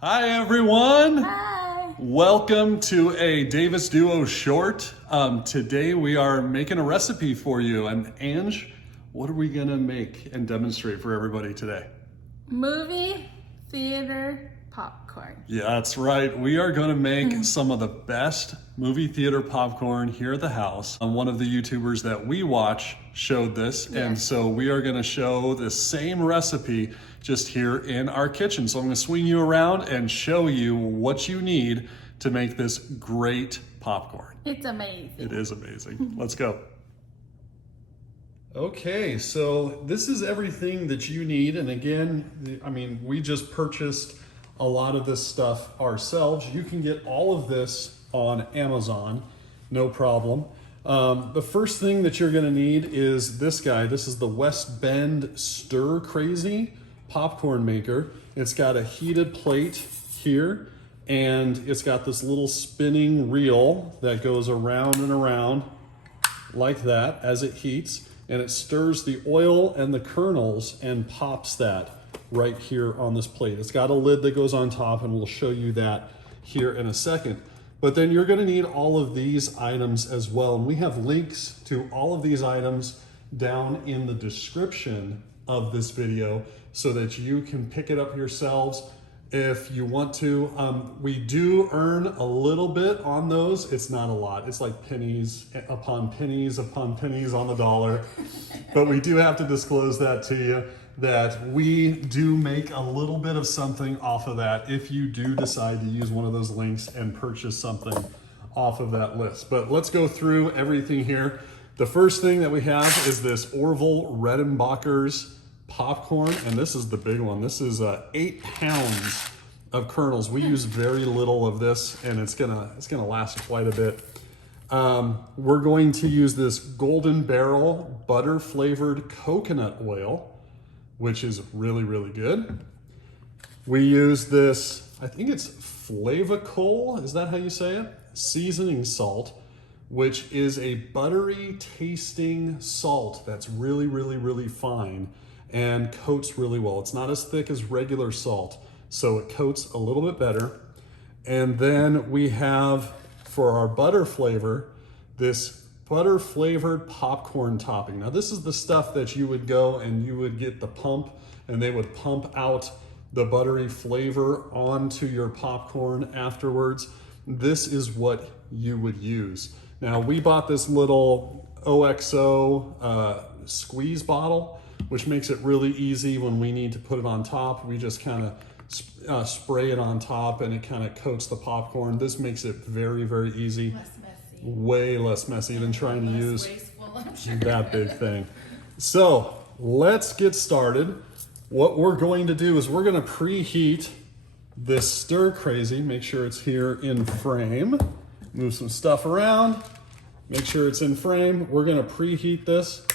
Hi everyone! Hi. Welcome to a Davis Duo short. Today we are making a recipe for you. And Ange, what are we gonna make and demonstrate for everybody today? Movie theater popcorn. Yeah, that's right. We are gonna make some of the best movie theater popcorn here at the house. One of the YouTubers that we watch showed this, and so we are gonna show the same recipe just here in our kitchen. So I'm gonna swing you around and show you what you need to make this great popcorn. It's amazing. It is amazing. Let's go. Okay, so this is everything that you need. And again, I mean, we just purchased a lot of this stuff ourselves. You can get all of this on Amazon, no problem. The first thing that you're gonna need is this guy. This is the West Bend Stir Crazy popcorn maker. It's got a heated plate here, and it's got this little spinning reel that goes around and around like that as it heats, and it stirs the oil and the kernels and pops that right here on this plate. It's got a lid that goes on top, and we'll show you that here in a second. But then you're gonna need all of these items as well, and we have links to all of these items down in the description of this video so that you can pick it up yourselves if you want to. We do earn a little bit on those. It's not a lot. It's like pennies upon pennies upon pennies on the dollar. But we do have to disclose that to you, that we do make a little bit of something off of that if you do decide to use one of those links and purchase something off of that list. But let's go through everything here. The first thing that we have is this Orville Redenbacher's popcorn, and this is the big one. This is 8 pounds of kernels. We use very little of this, and it's gonna last quite a bit. We're going to use this Golden Barrel butter flavored coconut oil, which is really, really good. We use this, I think it's Flavacol, is that how you say it? Seasoning salt, which is a buttery tasting salt that's really, really, really fine and coats really well. It's not as thick as regular salt, so it coats a little bit better. And then we have, for our butter flavor, this butter flavored popcorn topping. Now this is the stuff that you would go and you would get the pump, and they would pump out the buttery flavor onto your popcorn afterwards. This is what you would use. Now we bought this little OXO squeeze bottle, which makes it really easy when we need to put it on top. We just kind of spray it on top, and it kind of coats the popcorn. This makes it very, very easy. Less messy. Way less messy than trying to use Wasteful, I'm sure. that big thing. So let's get started. What we're going to do is we're going to preheat this Stir Crazy. Make sure it's here in frame. Move some stuff around. Make sure it's in frame. We're going to preheat this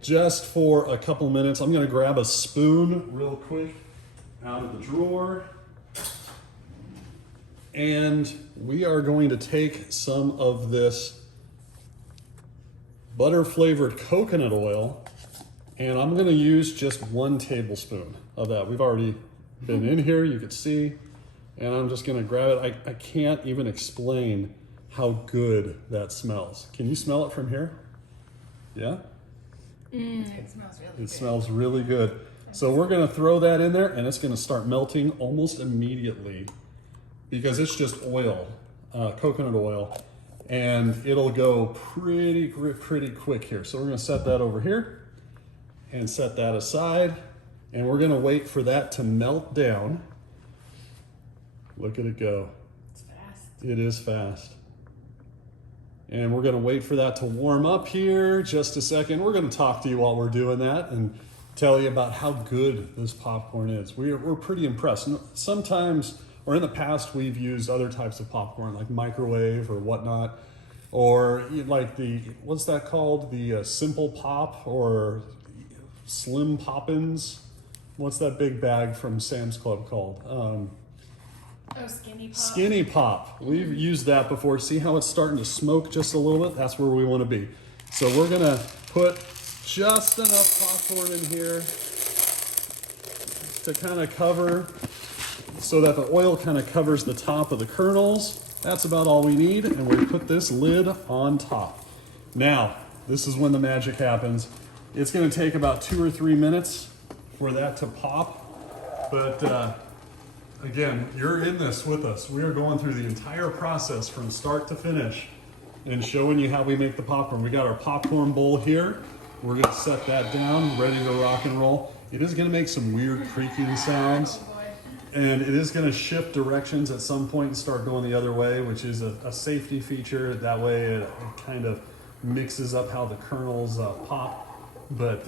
just for a couple minutes. I'm going to grab a spoon real quick out of the drawer. And we are going to take some of this butter flavored coconut oil, and I'm going to use just 1 tablespoon of that. We've already been in here, you can see, and I'm just going to grab it. I can't even explain how good that smells. Can you smell it from here? Yeah? It smells really good. It smells really good. So we're going to throw that in there, and it's going to start melting almost immediately because it's just oil, coconut oil, and it'll go pretty quick here. So we're going to set that over here and set that aside, and we're going to wait for that to melt down. Look at it go. It's fast. It is fast. And we're going to wait for that to warm up here just a second. We're going to talk to you while we're doing that and tell you about how good this popcorn is. We're pretty impressed. Sometimes, or in the past, we've used other types of popcorn like microwave or whatnot, or like the, what's that called? The Simple Pop or Slim Poppins. What's that big bag from Sam's Club called? Oh, Skinny Pop. Skinny Pop. We've used that before. See how it's starting to smoke just a little bit? That's where we want to be. So we're going to put just enough popcorn in here to kind of cover so that the oil kind of covers the top of the kernels. That's about all we need, and we put this lid on top. Now, this is when the magic happens. It's gonna take about 2 or 3 minutes for that to pop, but again, you're in this with us. We are going through the entire process from start to finish and showing you how we make the popcorn. We got our popcorn bowl here. We're gonna set that down, ready to rock and roll. It is gonna make some weird creaking sounds. Oh boy. And it is going to shift directions at some point and start going the other way, which is a safety feature. That way it kind of mixes up how the kernels pop. But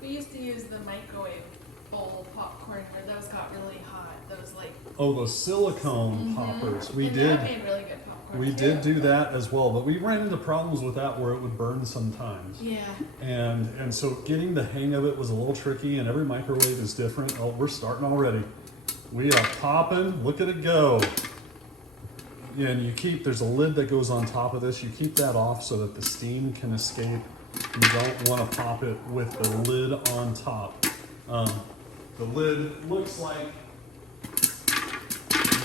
We used to use the microwave bowl popcorn where those got really hot. Those like. oh, those silicone poppers. We and did. That made really good popcorn. We too. did do that as well, but we ran into problems with that where it would burn sometimes. Yeah. And so getting the hang of it was a little tricky, and every microwave is different. Oh, we're starting already. We are popping. Look at it go. Yeah, and you keep, there's a lid that goes on top of this. You keep that off so that the steam can escape. You don't want to pop it with the lid on top. The lid looks like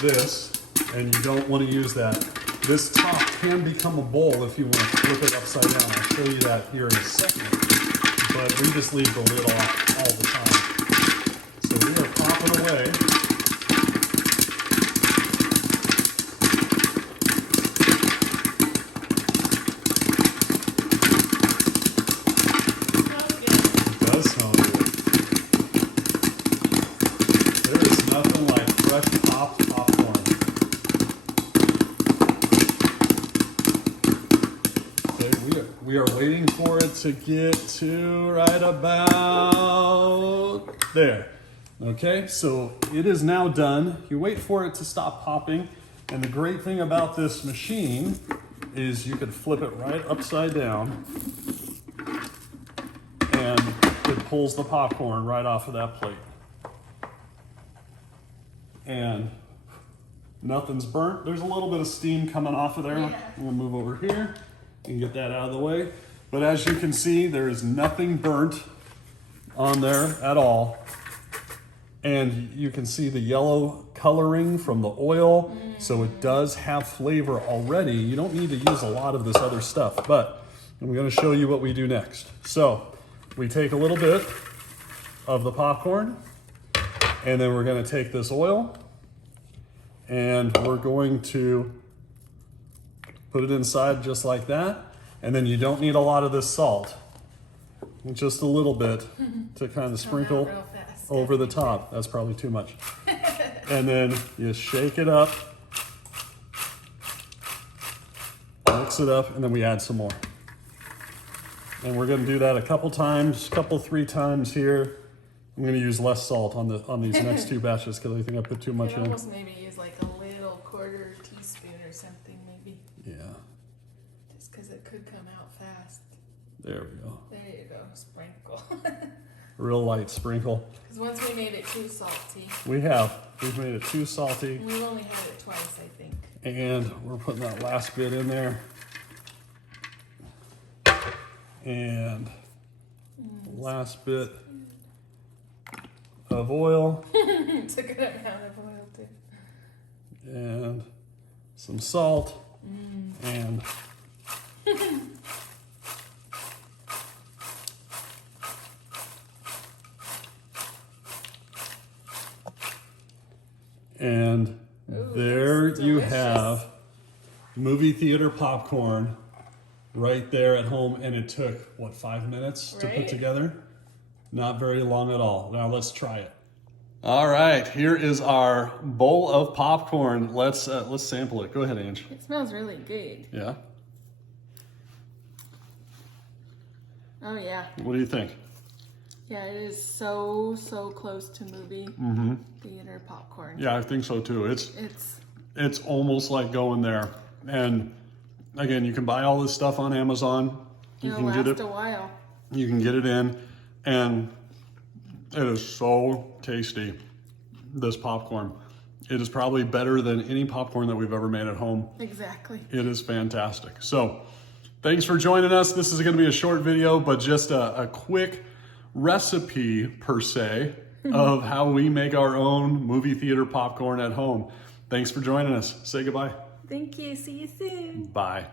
this, and you don't want to use that. This top can become a bowl if you want to flip it upside down. I'll show you that here in a second. But we just leave the lid off all the time. So we are popping away. Smells good. It does smell good. There is nothing like fresh popped popcorn. Okay, we are waiting for it to get to right about there. Okay, so it is now done. You wait for it to stop popping, and the great thing about this machine is you can flip it right upside down, and it pulls the popcorn right off of that plate. And nothing's burnt. There's a little bit of steam coming off of there. Yeah. I'm gonna move over here and get that out of the way. But as you can see, there is nothing burnt on there at all. And you can see the yellow coloring from the oil. So it does have flavor already. You don't need to use a lot of this other stuff, but I'm gonna show you what we do next. So we take a little bit of the popcorn, and then we're gonna take this oil and we're going to put it inside just like that. And then you don't need a lot of this salt, just a little bit to kind of sprinkle real fast. over the top. That's probably too much. And then you shake it up, mix it up, and then we add some more. And we're gonna do that a couple times, 3 times here. I'm gonna use less salt on these next 2 batches because I think I put too You much could in. almost maybe use like a little quarter teaspoon or something, maybe, Yeah, just because it could come out fast. there we go. There you go, sprinkle. Real light sprinkle. Because once we made it too salty, We've made it too salty, and we've only had it twice, I think. and we're putting that last bit in there. And last bit of oil It's a good amount of oil too. and some salt and and Ooh, there that's you delicious. have movie theater popcorn right there at home, and it took what, 5 minutes to put Right? together? Not very long at all. Now let's try it. All right, here is our bowl of popcorn. Let's sample it. Go ahead, Ange. It smells really good. Yeah. Oh yeah. What do you think? Yeah, it is so close to movie theater popcorn. Yeah, I think so too. It's It's almost like going there. And again, you can buy all this stuff on Amazon. You it'll can get last it. a while. You can get it in, and it is so tasty. This popcorn. It is probably better than any popcorn that we've ever made at home. Exactly. It is fantastic. So thanks for joining us. This is going to be a short video, but just a quick recipe per se of how we make our own movie theater popcorn at home. Thanks for joining us. Say goodbye. Thank you. See you soon. Bye.